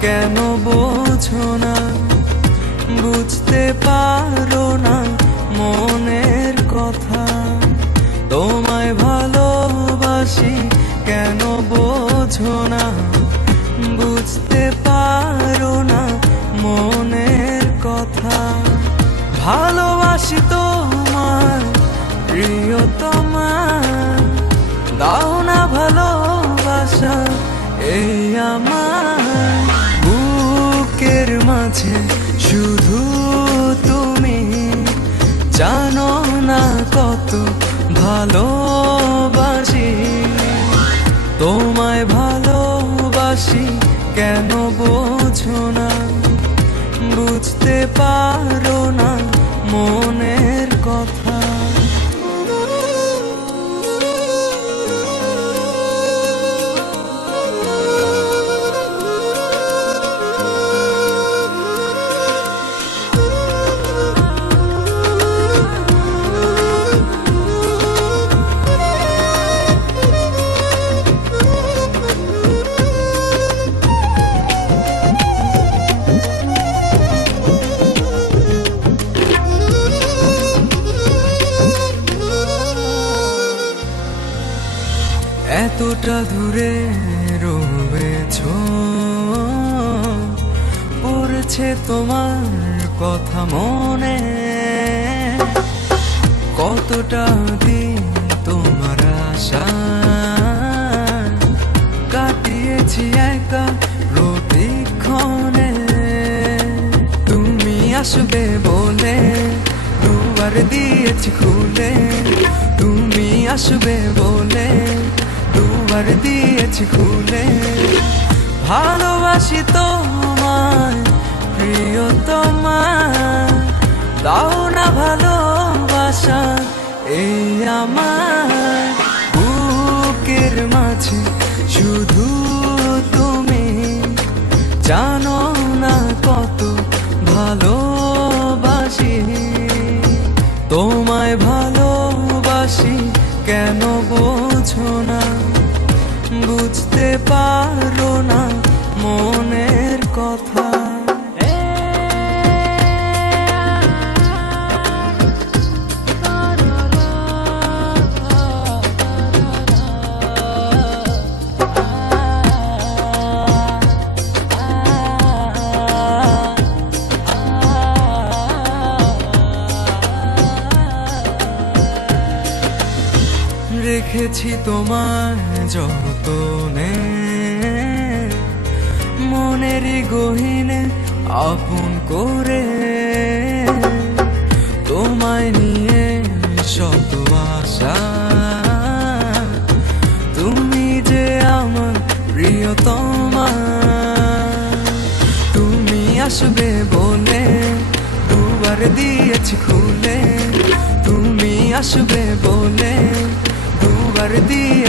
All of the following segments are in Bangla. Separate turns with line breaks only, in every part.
কেন বোঝো না? বুঝতে পারো না মনের কথা। তোমায় ভালোবাসি কেন বোঝো না? বুঝতে পারো না মনের কথা। ভালোবাসি তোমার প্রিয়তমা। দাও না ভালোবাসা, এই আমার মাঝে শুধু তুমি। জানো না কত ভালোবাসি। তোমায় ভালোবাসি কেন বোঝো না? বুঝতে পারো না মনের এতটা দূরে রয়েছ। পড়ছে তোমার কথা মনে। কতটা দিন তোমার আশা। কাটিয়েছি একা প্রতিক্ষণে। তুমি আসবে বলে দুয়ার দিয়েছি খুলে। তুমি আসবে বলে দুয়ার দিয়েছি খুলে। ভালোবাসি তোমায়, প্রিয় তোমার দাও না ভালোবাসা, এই আমার বুকের মাঝে শুধু তুমি। জানো পারো রেখেছি তোমার যতনে। মনেরই গহিনে আপন করে তোমায় নিয়ে শত আশা। তুমি যে আমার প্রিয়তমা। তুমি আসবে বলে দুবার দিয়েছি খুলে। তুমি আসবে বলে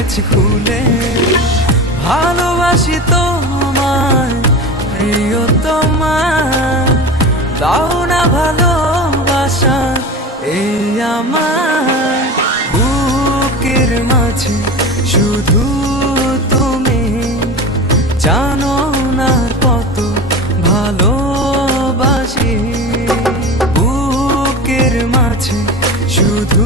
কাছে খুলে ভালোবাসি তোমায় প্রিয় তোমার দাও না ভালোবাসা, এই আমার। বুকের মাঝে শুধু তুমি। জানো না কত ভালোবাসি। বুকের মাঝে শুধু